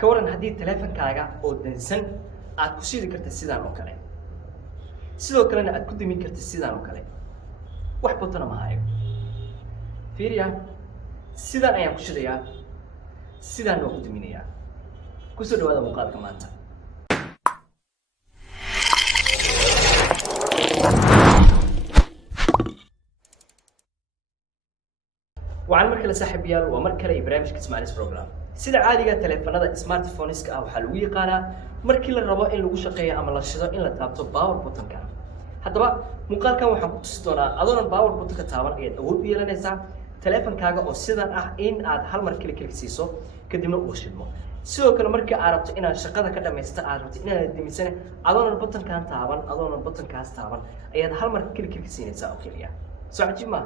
ka waran haddii taleefankaaga oo dansan aad ku shidi karta sidaan oo kale sidoo kalena aad ku dimi karta sidaan oo kale wax button ma hayo fiiriya sidaan ayaan ku shidayaa sidaan oo ku diminayaa ku soo dhawaada muuqaalka maanta وعن مركل صاحب يال ومركل برنامج كسمانيس بروجرام سيدا عادية تلفونات سمارت فونيسك أو حلوية قانا مركل الرباء إن لو شقية أما لشدا إن لتابتو باور بوتن كان حتى بقى مقال كان وحنا كتستونا أظن الباور بوتن كتابان أيد أول بيلا نسا تلفون كاغا أو سيدا إن عاد هل مركل كليك سيسو كديمنا وشلمو سو كل مركل عرفت إن الشقة كذا ميستا عرفت إن الدمي سنة أظن البوتن كان تابان أظن البوتن كاس تابان أيد هل مركل كليك سينسا أو كليا سو عجيب ما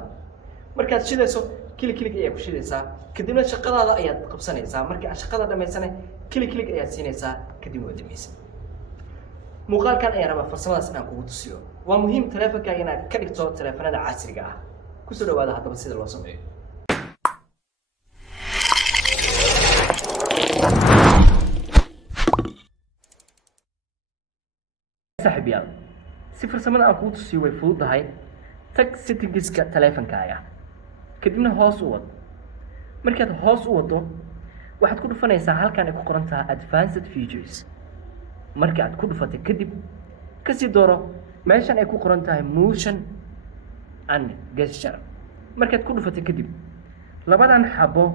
markaad shidayso klik ayaa ku shidaysaa kadibna shaqadaada ayaad qabsanaysaa marka aad shaqada dhameysana klik ayaad siinaysaa kadibna waad dhameysay muuqaalkan ayaa raba farsamadaas inaan kugu tusiyo waa muhiim taleefankaaga inaad ka dhigto taleefanada casriga ah ku soo dhawaada haddaba sida loo sameeyo saaxiibayaal si farsamada aan kugu tusiyo way fududahay tag settingska taleefankaaga kadibna hoos u wad markaad hoos u wado waxaad ku dhufanaysaa halkan ay ku qoran tahay advanced features marka aad ku dhufatay kadib ka sii dooro meeshan ay ku qoran tahay motion and gesture markaad ku dhufatay kadib labadan xabo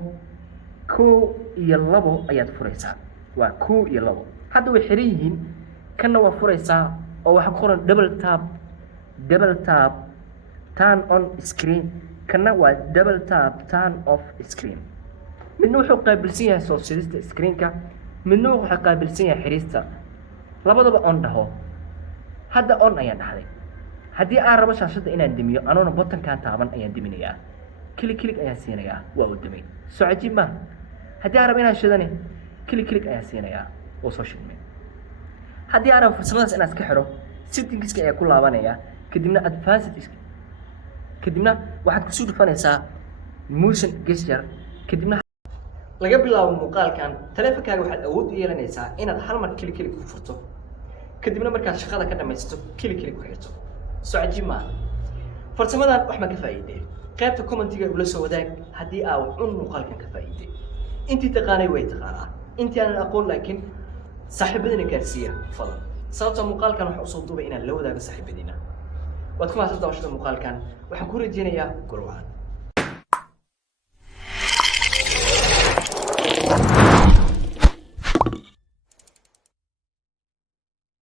1 iyo 2 ayaad furaysaa waa 1 iyo 2 hadda way xiran yihiin kana waa furaysaa oo waxa ku qoran double tap turn on screen kana waa double tap turn off screen midna wuxuu qaabilsan yahay soo shidista screenka midna wuxuu qaabilsan yahay xirista labadaba on dhaho hadda on ayaan dhaxday haddii aan rabo shaashada inaan dimiyo anoona button-kan taaban ayaan diminayaa klik ayaan siinayaa waa uu dimay soo cajiib ma haddii aan rabo inaan shidane klik ayaan siinayaa oo soo shidmay haddii aan rabo farsamadaas inaan iska xiro settingska ayaa ku laabanaya kadibna advanced kadibna waxaad ku soo dhufanaysaa motion gesture kadibna laga bilaabo muuqaalkan taleefankaaga waxaad awood u yeelanaysaa inaad hal mar klik ku furto kadibna markaad shaqada ka dhamaysto klik ku xirto soo cajiib ma farsamadan wax ma ka faa'iiday qaybta commentiga ula soo wadaag haddii aad wax un muuqaalkan ka faa'iiday intii taqaanay way taqaanaa intii aan aqoon laakiin saaxiibadina gaarsiiya fadlan sababta muuqaalkan waxa u soo duubay inaan la wadaago saaxiibadina waad ku mahadsantahay washada muuqaalkan waxaan ku rajeynayaa gurwaan